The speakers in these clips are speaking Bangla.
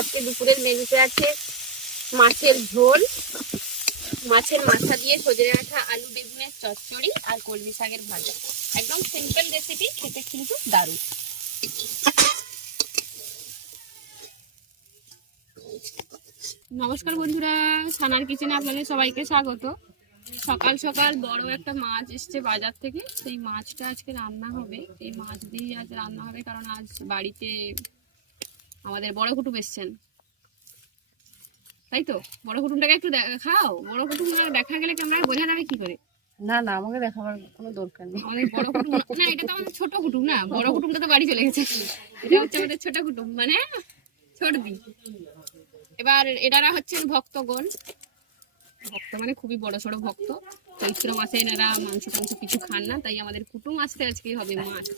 আজকে দুপুরের মেনুতে আছে মাছের ঝোল, মাছের মাথা দিয়ে সজনে ডাঁটা আলু, বেগুনের চচ্চড়ি আর কলমি শাকের ভাজা। একদম সিম্পল রেসিপি খেতে কিন্তু দারুণ। নমস্কার বন্ধুরা, সানার কিচেনে আপনাদের সবাইকে স্বাগত। সকাল সকাল বড় একটা মাছ এসছে বাজার থেকে। সেই মাছটা আজকে রান্না হবে। এই মাছ দিয়েই আজ রান্না হবে, কারণ আজ বাড়িতে আমাদের বড় কুটুম এসছেন। তাই তো? বড় কুটুমটাকে একটু দেখাও। বড় কুটুম দেখা গেলে ক্যামেরায় বোঝা যাবে কি করে? না না আমাকে দেখাবার কোনো দরকার নেই। আমাদের বড় কুটুম না এটা তো আমাদের ছোট কুটুম না। বড় কুটুমটা তো বাড়ি চলে গেছে। এটা হচ্ছে আমাদের ছোট কুটুম। মানে ছোটদি। এবার এনারা হচ্ছেন ভক্তগণ। ভক্ত মানে খুবই বড় সড়ো ভক্ত। চৈত্র মাসে এনারা মাংস টাংস কিছু খান না তাই আমাদের কুটুম আসতে আজকে হবে মাছ।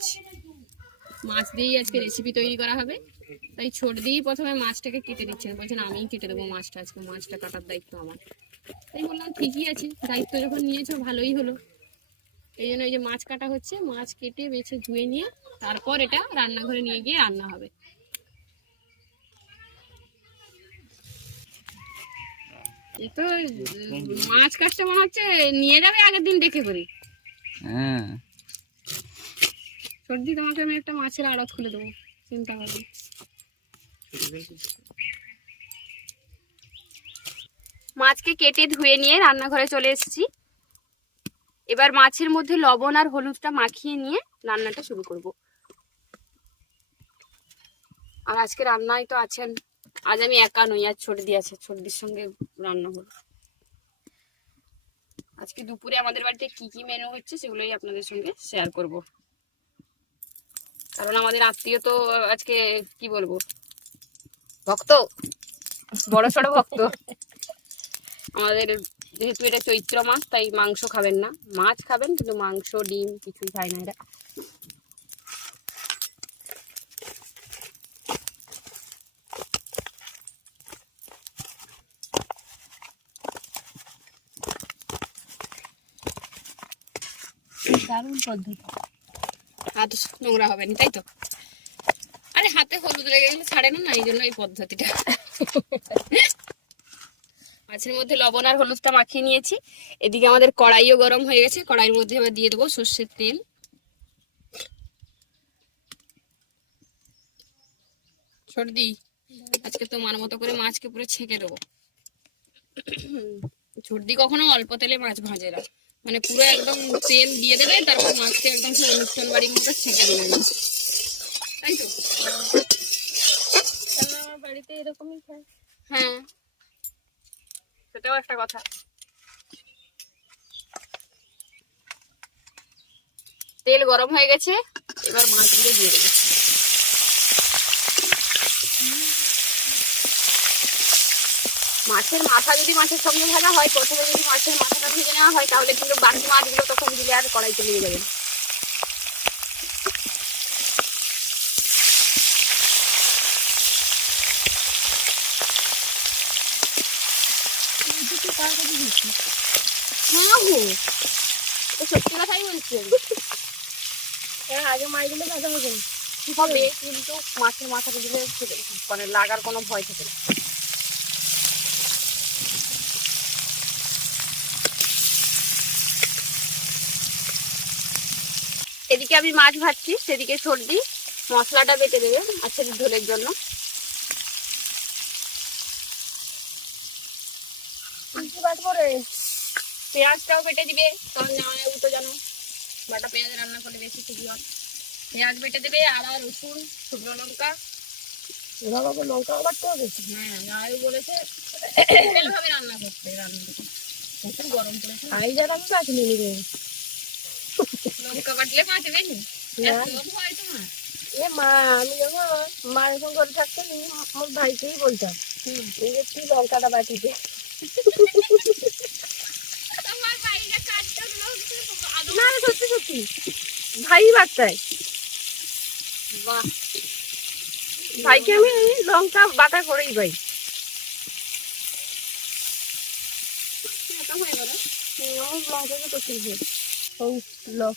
মাছ দিয়েই আজকে রেসিপি তৈরি করা হবে। তাই ছোট দিয়েই প্রথমে মাছটাকে কেটে দিচ্ছেন বলছেন আমিই কেটে দেবো মাছটা, আজকে মাছটা কাটার দায়িত্ব আমার। তাই বললাম, ঠিকই আছে, দায়িত্ব যখন নিয়েছো, ভালোই হলো। এই জন্য এই যে মাছ কাটা হচ্ছে, মাছ কেটে বেছে ধুয়ে নিয়ে তারপর এটা রান্নাঘরে নিয়ে গিয়ে রান্না হবে। তো মাছ কাজটা মনে হচ্ছে, নিয়ে যাবে আগের দিন দেখে করি। হ্যাঁ। সর্দি, তোমাকে আমি একটা মাছের আড়ত খুলে দেবো। চিন্তা করো মাছকে কেটে ধুয়ে নিয়ে রান্নাঘরে চলে এসেছি। এবার মাছের মধ্যে লবণ আর হলুদটা মাখিয়ে নিয়ে রান্নাটা শুরু করব। আর আজকে রান্নায় তো আছেন, আজ আমি একা নই আর ছোটদি আছে ছোটদির সঙ্গে রান্না হলো। আজকে দুপুরে আমাদের বাড়িতে কি কি মেনু হচ্ছে সেগুলোই আপনাদের সঙ্গে শেয়ার করব। কারণ আমাদের আত্মীয় তো আজকে কি বলব? ভক্ত? বড় সড়ো ভক্ত। আমাদের যেহেতু এটা চৈত্র মাস তাই মাংস খাবেন না। মাছ খাবেন কিন্তু মাংস ডিম কিছুই খায় না এরা দারুণ পদ্ধতি। হাত নোংরা হবে না, তাই তো? আরে হাতে হলুদ লেগে গেলে ছাড়ে না না, এই জন্য এই পদ্ধতিটা। মাছের মধ্যে লবণ আর হলুদটা মাখিয়ে নিয়েছি। এদিকে আমাদের কড়াইও গরম হয়ে গেছে, কড়াইয়ের মধ্যে এবার দিয়ে দেবো সর্ষের তেল। সর্দি, আজকে তো মান মতো করে মাছকে পুরো ছেঁকে দেবো। সর্দি কখনো অল্প তেলে মাছ ভাজে না। মানে পুরো একদম তেল দিয়ে দেবে তারপর মাছকে একদম সে অনুষ্ঠান বাড়ির মতো ছেঁকে দেবে। তাই তো? বাড়িতে এরকমই খায় হ্যাঁ। সেটাও একটা কথা। তেল গরম হয়ে গেছে এবার মাছগুলো দিয়ে দেবো। মাছের মাথা যদি মাছের সঙ্গে ভাজা হয় প্রথমে যদি মাছের মাথাটা ভেজে নেওয়া হয় তাহলে কিন্তু বাকি মাছগুলো তখন দিলে আর কড়াইতে লেগে যাবে। হ্যাঁ সত্যি কথাই বলছি আগে মাছগুলো ভাজা হবে হবে? কিন্তু মাছের মাথাটা দিলে মানে লাগার কোনো ভয় থাকে না। এদিকে আমি মাছ ভাজছি সেদিকে সর্দি মশলাটা বেটে দেবে মাছের ঝোলের জন্য। কি বাটবো রে পেঁয়াজটাও বেটে দিবে জামাইবাবু তো জানো বাটা পেঁয়াজ রান্না করে বেশি খুবই হয়। পেঁয়াজ বেটে দেবে আদা রসুন শুকনো লঙ্কা। লঙ্কা বাটতে হবে? হ্যাঁ বলেছে রান্না করতে রান্না করতে। গরম পড়েছে। খাই যারা আমি বাটি নিয়ে নিবে লঙ্কা বাটলে এ মা আমি যখন মায়ের সঙ্গে থাকতাম আমার ভাইকেই বলতাম এই যে তুই লঙ্কাটা বাটিতে? না সত্যি সত্যি। ভাই বাহ। ভাইকে আমি লঙ্কা বাটা করেই ভাই এত হয়ে গেল ল।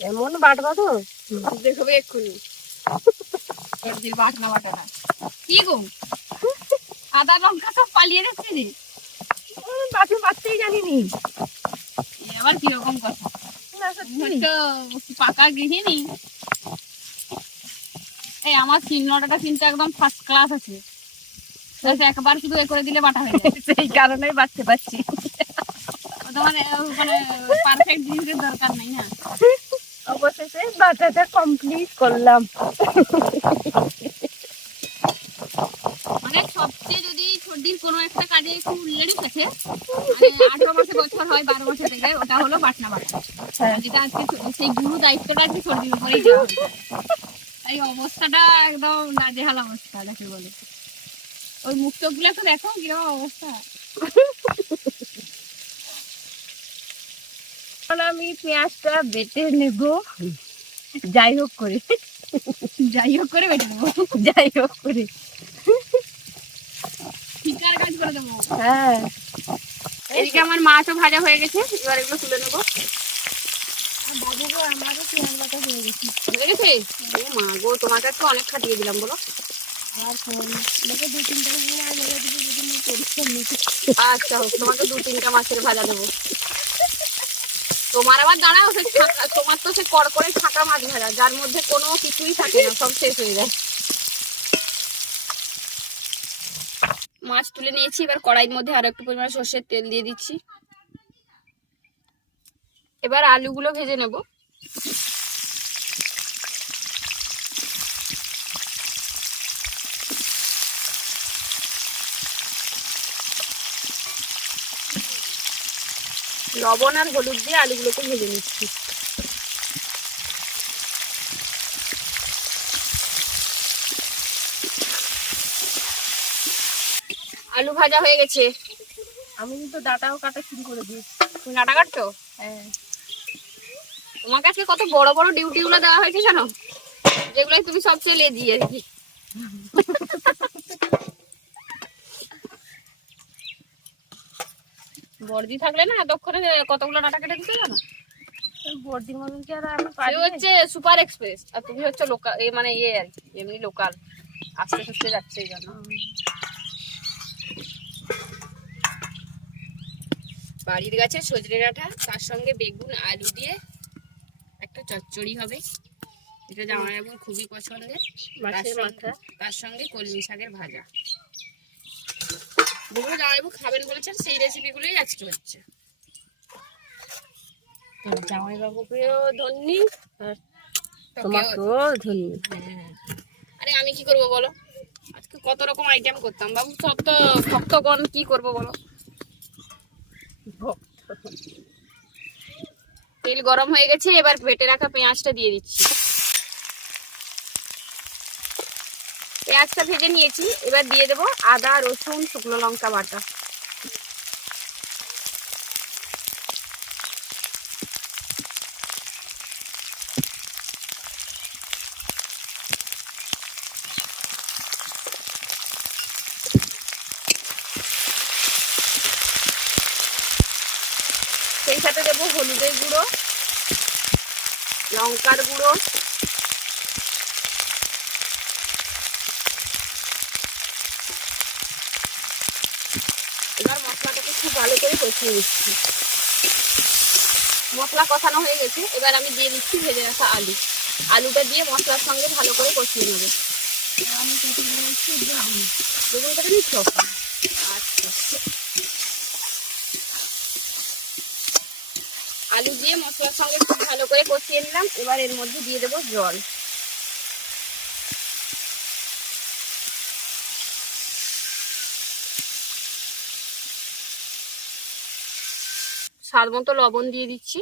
এমন বাটবা তো দেখবে এক্ষুনি। বাটনা বাটা কি গো? আদা লঙ্কা সব পালিয়ে রে। জানিনি। আবার কীরকম কথা? পাকা গৃহিণী। এই আমার চিহ্নটা কিন্তু একদম ফার্স্ট ক্লাস আছে। Just একবার শুধু এ করে দিলে বাটা হয়ে যায় সেই কারণেই বাঁচতে পারছি। মানে মানে পারফেক্ট জিনিসের দরকার নেই না। অবশেষে বাটাটা কমপ্লিট করলাম। মানে সবচেয়ে যদি সর্দির কোনো একটা কাজে একটু লেডিস আছে মানে আঠারো মাসে বছর হয় বারো মাসে থেকে ওটা হলো বাটনা বাটা হ্যাঁ। যেটা আজকে সেই গুরু দায়িত্বটা আজকে সর্দির উপরেই দেওয়া তাই অবস্থাটা একদম নাজেহাল অবস্থা যাকে বলে। ওই মুক্তগুলা তো দেখো কীরকম অবস্থা এখন আমি পেঁয়াজটা বেটে নেব। যাই হোক করে। যাই হোক করে বেটে দেবো যাই হোক করে। কাজ করে দেবো। হ্যাঁ। এদিকে আমার মাছও ভাজা হয়ে গেছে এবার এগুলো তুলে নেব। আর বাবু গো, আমারও পেঁয়াজ বাটা হয়ে গেছে। হয়ে গেছে? ও মা গো তোমার কাছে তো অনেক খাটিয়ে দিলাম বলো। আচ্ছা হোক তোমাকে দু তিনটা মাছের ভাজা দেবো। তোমার আবার দাঁড়াও, সে তোমার তো সে কড় করে ছাঁকা মাছ ভাজা, যার মধ্যে কোনো কিছুই থাকে না, সব শেষ হয়ে যায়। মাছ তুলে নিয়েছি, এবার কড়াইয়ের মধ্যে আরও একটু পরিমাণ সর্ষের তেল দিয়ে দিচ্ছি। এবার আলুগুলো ভেজে নেব। লবণ আর হলুদ দিয়ে আলুগুলোকে ভেজে নিচ্ছি। আলু ভাজা হয়ে গেছে। আমি কিন্তু ডাটাও কাটা শুরু করে দিয়েছি। তুমি ডাটা কাটছো? হ্যাঁ। তোমার কাছে কত বড় বড় ডিউটিগুলো দেওয়া হয়েছে জানো? যেগুলো তুমি সবচেয়ে লেজি আর কি বর্দি থাকলে না এতক্ষণে কতগুলো ডাটা কেটে দিতে জানো ওই বর্দির মতন কি আর আমি পারি? হচ্ছে সুপার এক্সপ্রেস আর তুমি হচ্ছে লোকাল মানে ইয়ে আর এমনি লোকাল। আস্তে আস্তে যাচ্ছে এই জন্য। বাড়ির গাছে সজনে ডাঁটা তার সঙ্গে বেগুন আলু দিয়ে একটা চচ্চড়ি হবে। এটা জামাই জামাইবাবুর খুবই পছন্দের। তার সঙ্গে কলমি শাকের ভাজা। যেগুলো জামাইবাবু খাবেন বলেছেন সেই রেসিপিগুলোই আজকে হচ্ছে। জামাই ধন্যি আর তোমাকেও ধন্যি। হ্যাঁ। আরে আমি কি করব বলো? আজকে কত রকম আইটেম করতাম বাবু সব তো ভক্তগণ কি করব বলো? তেল গরম হয়ে গেছে এবার বেটে রাখা পেঁয়াজটা দিয়ে দিচ্ছি। পেঁয়াজটা ভেজে নিয়েছি। এবার দিয়ে দেবো আদা, রসুন, শুকনো লঙ্কা বাটা। সেই সাথে দেবো হলুদের গুঁড়ো, লঙ্কার গুঁড়ো এবার মশলাটাকে খুব ভালো করে কষিয়ে নিচ্ছি মশলা কষানো হয়ে গেছে। এবার আমি দিয়ে দিচ্ছি ভেজে রাখা আলু। আলুটা দিয়ে মশলার সঙ্গে ভালো করে কষিয়ে নেবে। আচ্ছা। আলু দিয়ে মশলার সঙ্গে খুব ভালো করে কষিয়ে নিলাম। এবার এর মধ্যে দিয়ে দেবো জল। স্বাদ মতো লবণ দিয়ে দিচ্ছি।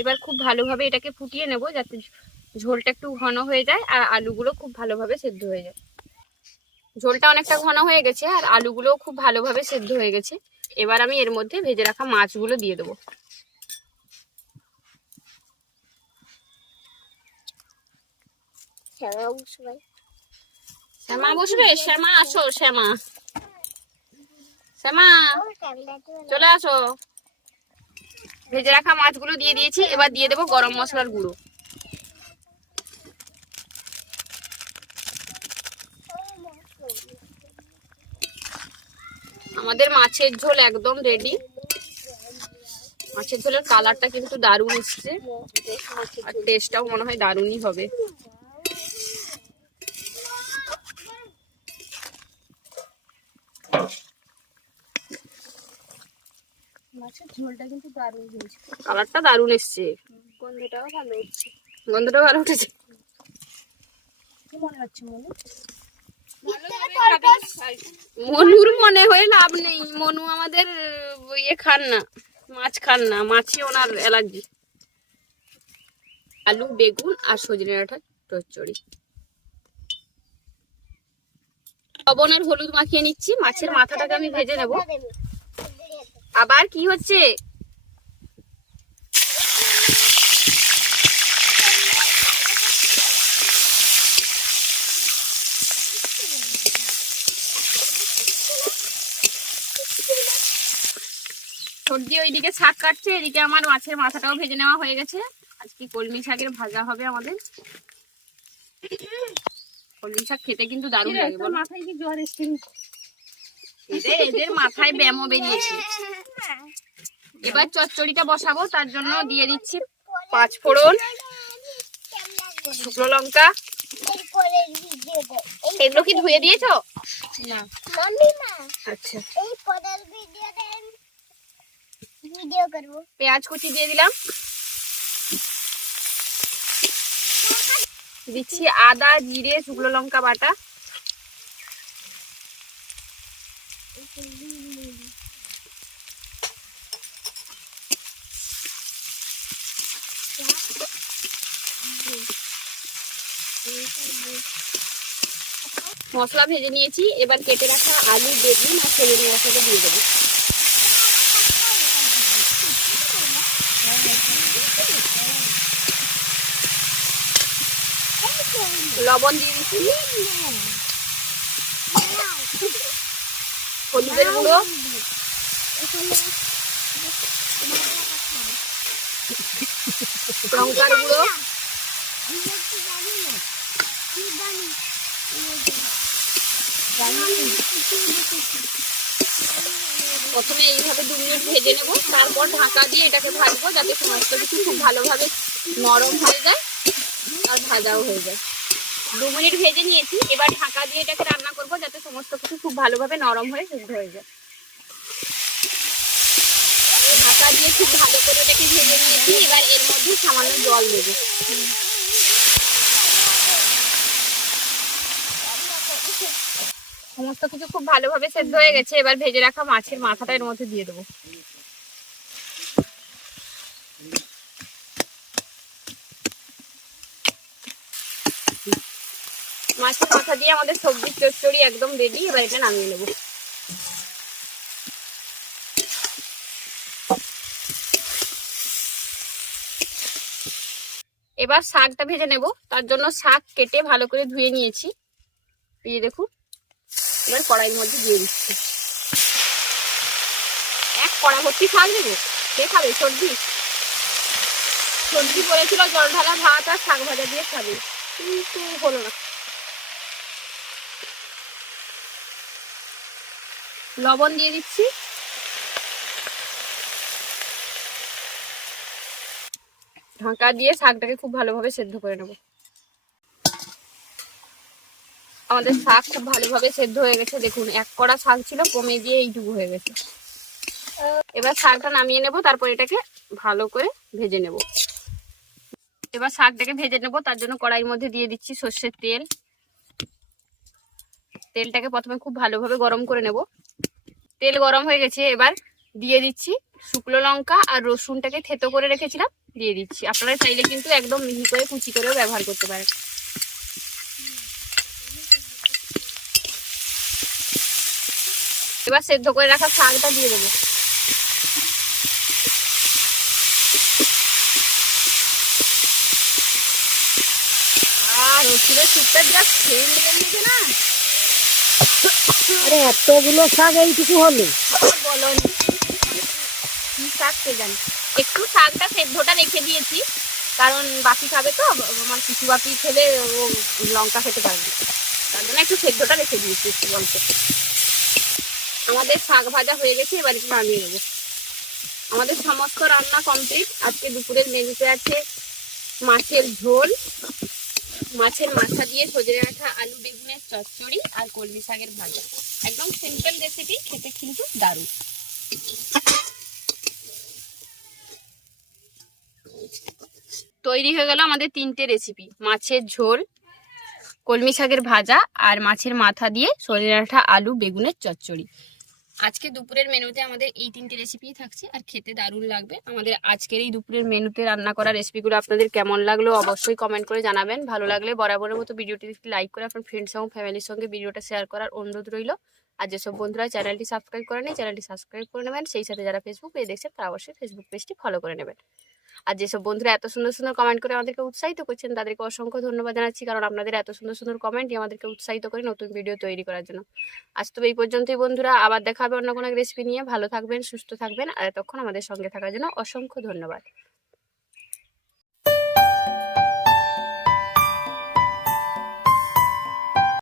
এবার খুব ভালোভাবে এটাকে ফুটিয়ে নেব যাতে ঝোলটা একটু ঘন হয়ে যায় আর আলুগুলো খুব ভালোভাবে সেদ্ধ হয়ে যায়। ঝোলটা অনেকটা ঘন হয়ে গেছে আর আলুগুলোও খুব ভালোভাবে সেদ্ধ হয়ে গেছে। এবার আমি এর মধ্যে ভেজে রাখা মাছগুলো দিয়ে দেবো। শ্যামা বসবে শ্যামা আসো শ্যামা। শ্যামা, চলে আসো। ভেজে রাখা মাছগুলো দিয়ে দিয়েছি, এবার দিয়ে দেবো গরম মশলার গুঁড়ো। আমাদের মাছের ঝোল একদম রেডি মাছের ঝোলের কালারটা কিন্তু দারুণ এসছে। আর টেস্টটাও মনে হয় দারুণই হবে। মাছের ঝোলটা কিন্তু দারুণ হয়েছে কালারটা দারুণ এসছে। গন্ধটাও ভালো হচ্ছে। গন্ধটা ভালো উঠেছে। কি মনে হচ্ছে মনে? মনুর মনে হয়ে লাভ নেই। মনু আমাদের ইয়ে খান না। মাছ খান না। মাছে ওনার অ্যালার্জি। আলু বেগুন আর সজনে ডাঁটা চচ্চড়ি। লবণ আর হলুদ মাখিয়ে নিচ্ছি। মাছের মাথাটাকে আমি ভেজে নেব। আবার কি হচ্ছে? সর্দি ওইদিকে শাক কাটছে এদিকে আমার মাছের মাথাটাও ভেজে নেওয়া হয়ে গেছে। আজকে কলমি শাকের ভাজা হবে আমাদের। কলমি শাক খেতে কিন্তু দারুণ লাগে মাথায় কি জ্বর এসছে? এদের এদের মাথায় ব্যামো বেরিয়েছে। এবার চচ্চড়িটা বসাবো তার জন্য দিয়ে দিচ্ছি পাঁচ ফোড়ন শুকনো লঙ্কা। এগুলো কি ধুয়ে দিয়েছ? না। আচ্ছা। এই পরের ভিডিওতে ভিডিও করব। পেঁয়াজ কুচি দিয়ে দিলাম। দিচ্ছি আদা জিরে শুকনো লঙ্কা বাটা। মশলা ভেজে নিয়েছি। এবার কেটে রাখা আলু, বেগুন আর সজনে মশলাটা দিয়ে দেবো। লবণ দিয়ে দিচ্ছি। হলুদের গুঁড়ো। লঙ্কার গুঁড়ো। প্রথমে এইভাবে দু মিনিট ভেজে নেব। তারপর ঢাকা দিয়ে এটাকে ভাজবো যাতে সমস্ত কিছু খুব ভালোভাবে নরম হয়ে যায় আর ভাজাও হয়ে যায়। দু মিনিট ভেজে নিয়েছি। এবার ঢাকা দিয়ে এটাকে রান্না করব যাতে সমস্ত কিছু খুব ভালোভাবে নরম হয়ে সিদ্ধ হয়ে যায়। ঢাকা দিয়ে খুব ভালো করে এটাকে ভেজে নিয়েছি। এবার এর মধ্যে সামান্য জল দেবো। সমস্ত কিছু খুব ভালোভাবে সেদ্ধ হয়ে গেছে এবার ভেজে রাখা মাছের মাথাটা এর মধ্যে দিয়ে দেবো। মাছের মাথা দিয়ে আমাদের সবজির চচ্চড়ি একদম রেডি এবার এটা নামিয়ে নেব। এবার শাকটা ভেজে নেব তার জন্য শাক কেটে ভালো করে ধুয়ে নিয়েছি। এই দেখুন। এবার কড়াইয়ের মধ্যে দিয়ে দিচ্ছি। এক কড়া ভর্তি শাক দেবো? কে খাবে? সর্দি সর্দি বলেছিল জল ঢালা ভাত আর শাক ভাজা দিয়ে খাবে। কিন্তু হলো না। লবণ দিয়ে দিচ্ছি। ঢাকা দিয়ে শাকটাকে খুব ভালোভাবে সেদ্ধ করে নেব। আমাদের শাক খুব ভালোভাবে সেদ্ধ হয়ে গেছে, দেখুন, এক কড়া শাক ছিল, কমে দিয়ে এইটুকু হয়ে গেছে। এবার শাকটা নামিয়ে নেব, তারপর এটাকে ভালো করে ভেজে নেব। এবার শাকটাকে ভেজে নেব, তার জন্য কড়াইয়ের মধ্যে দিয়ে দিচ্ছি সর্ষের তেল। তেলটাকে প্রথমে খুব ভালোভাবে গরম করে নেব। তেল গরম হয়ে গেছে, এবার দিয়ে দিচ্ছি শুকনো লঙ্কা আর রসুনটাকে থেতো করে রেখেছিলাম, দিয়ে দিচ্ছি। আপনারা চাইলে কিন্তু একদম মিহি করে কুচি করেও ব্যবহার করতে পারেন। এবার সেদ্ধ করে রাখা শাকটা দিয়ে দেবো। আর রসুনের সুপটা যা সেন্ট বেরিয়েছে না। আরে এতগুলো শাক এইটুকু হলো। বলনি কি শাক কে জানি? একটু শাকটা সেদ্ধটা রেখে দিয়েছি কারণ বাকি খাবে তো আমার কিছু বাকি খেলে ও লঙ্কা খেতে পারবে তার জন্য একটু সেদ্ধটা রেখে দিয়েছি একটু অল্প। আমাদের শাক ভাজা হয়ে গেছে, এবার একটু নামিয়ে নেব। আমাদের সমস্ত রান্না কমপ্লিট আজকে দুপুরের মেনুতে আছে মাছের ঝোল, মাছের মাথা দিয়ে সজনে ডাঁটা আলু বেগুনের চচ্চড়ি আর কলমি শাকের ভাজা। একদম সিম্পল রেসিপি খেতে কিন্তু দারুণ। তৈরি হয়ে গেল আমাদের তিনটে রেসিপি মাছের ঝোল, কলমি শাকের ভাজা আর মাছের মাথা দিয়ে সজনে ডাঁটা আলু বেগুনের চচ্চড়ি। আজকে দুপুরের মেনুতে আমাদের এই তিনটে রেসিপি থাকছে, আর খেতে দারুণ লাগবে। আমাদের আজকের এই দুপুরের মেনুতে রান্না করা রেসিপিগুলো আপনাদের কেমন লাগল অবশ্যই কমেন্ট করে জানাবেন। ভালো লাগলে বরাবরের মতো ভিডিওটি লাইক করে আপনার ফ্রেন্ডস এবং ফ্যামিলির সঙ্গে ভিডিওটা শেয়ার করার অনুরোধ রইল। আর যেসব বন্ধুরা চ্যানেলটি সাবস্ক্রাইব করে নেই চ্যানেলটি সাবস্ক্রাইব করে নেবেন। সেই সাথে যারা ফেসবুক পেজ দেখছেন, তারা অবশ্যই ফেসবুক পেজটি ফলো করে নেবেন। আর যেসব বন্ধুরা এত সুন্দর সুন্দর কমেন্ট করে আমাদেরকে উৎসাহিত করছেন, তাদেরকে অসংখ্য ধন্যবাদ জানাচ্ছি। কারণ আপনাদের এত সুন্দর সুন্দর কমেন্টই আমাদেরকে উৎসাহিত করে নতুন ভিডিও তৈরি করার জন্য। আজ তবে এই পর্যন্তই বন্ধুরা। আবার দেখাবে অন্য কোনো রেসিপি নিয়ে। ভালো থাকবেন, সুস্থ থাকবেন। আর এতক্ষণ আমাদের সঙ্গে থাকার জন্য অসংখ্য ধন্যবাদ।